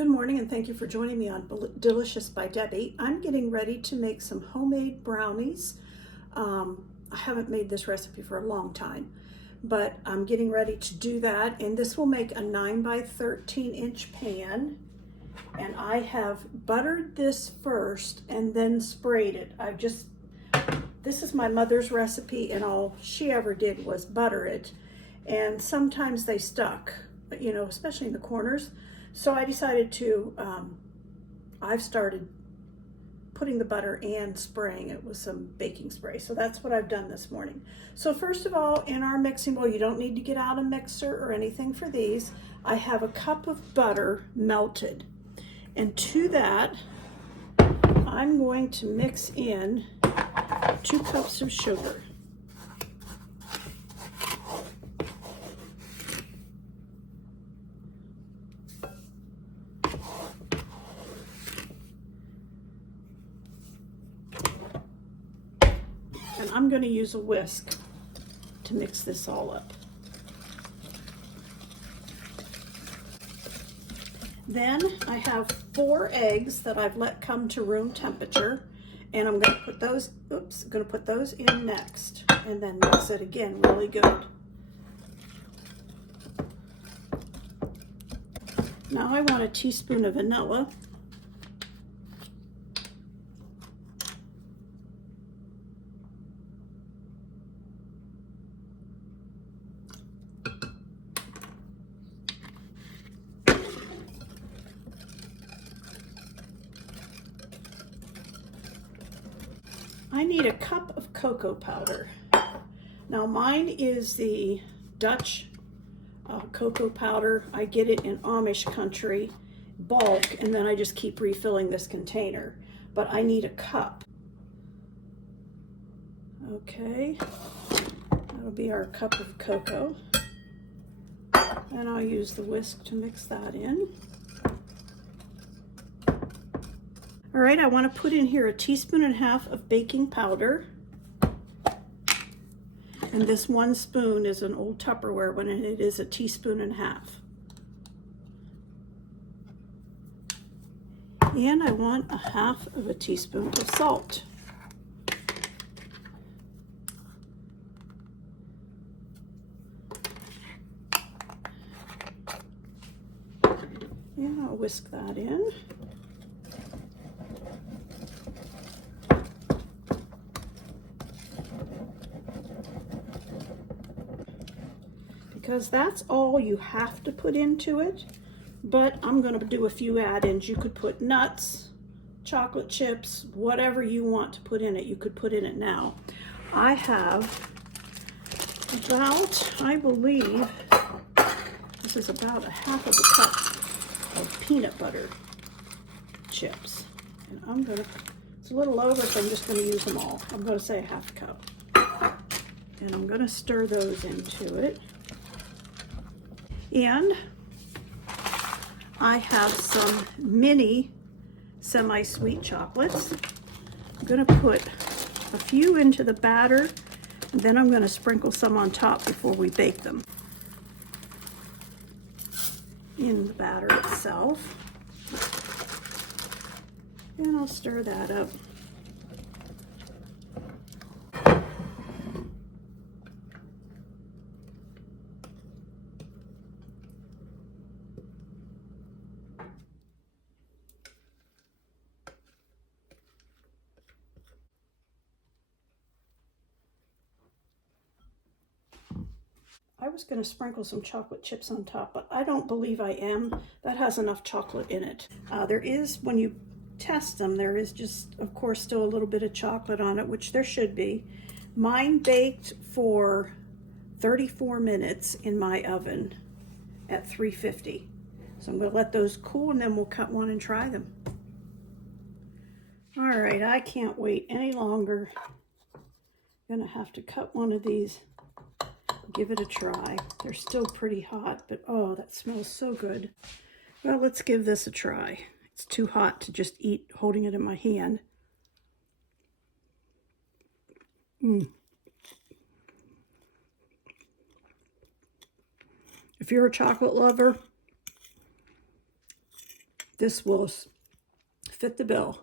Good morning and thank you for joining me on Delicious by Debbie. I'm getting ready to make some homemade brownies. I haven't made this recipe for a long time, but I'm getting ready to do that, and this will make a 9 by 13 inch pan. And I have buttered this first and then sprayed it. This is my mother's recipe, and all she ever did was butter it, and sometimes they stuck, you know, especially in the corners. So I decided to, I've started putting the butter and spraying it with some baking spray. So that's what I've done this morning. So first of all, in our mixing bowl, you don't need to get out a mixer or anything for these. I have a cup of butter melted. And to that, I'm going to mix in 2 cups of sugar. And I'm going to use a whisk to mix this all up. Then I have 4 eggs that I've let come to room temperature, and I'm going to put those, in next, and then mix it again really good. Now I want a teaspoon of vanilla. I need a cup of cocoa powder. Now mine is the Dutch cocoa powder. I get it in Amish country, bulk, and then I just keep refilling this container. But I need a cup. Okay, that'll be our cup of cocoa. And I'll use the whisk to mix that in. All right, I want to put in here a teaspoon and a half of baking powder. And this 1 spoon is an old Tupperware one, and it is a teaspoon and a half. And I want a half of a teaspoon of salt. And I'll whisk that in. Because that's all you have to put into it, but I'm going to do a few add-ins. You could put nuts, chocolate chips, whatever you want to put in it, you could put in it now. I have about, I believe, this is about a half of a cup of peanut butter chips. And I'm going to, it's a little over, so I'm just going to use them all. I'm going to say a half cup. And I'm going to stir those into it. And I have some mini semi-sweet chocolates. I'm going to put a few into the batter, and then I'm going to sprinkle some on top before we bake them in the batter itself. And I'll stir that up. I was going to sprinkle some chocolate chips on top, but I don't believe I am. That has enough chocolate in it. There is, when you test them, there is just, of course, still a little bit of chocolate on it, which there should be. Mine baked for 34 minutes in my oven at 350. So I'm going to let those cool, and then we'll cut one and try them. All right, I can't wait any longer. I'm going to have to cut one of these. Give it a try. They're still pretty hot, but oh, that smells so good. Well, let's give this a try. It's too hot to just eat holding it in my hand. If you're a chocolate lover, this will fit the bill.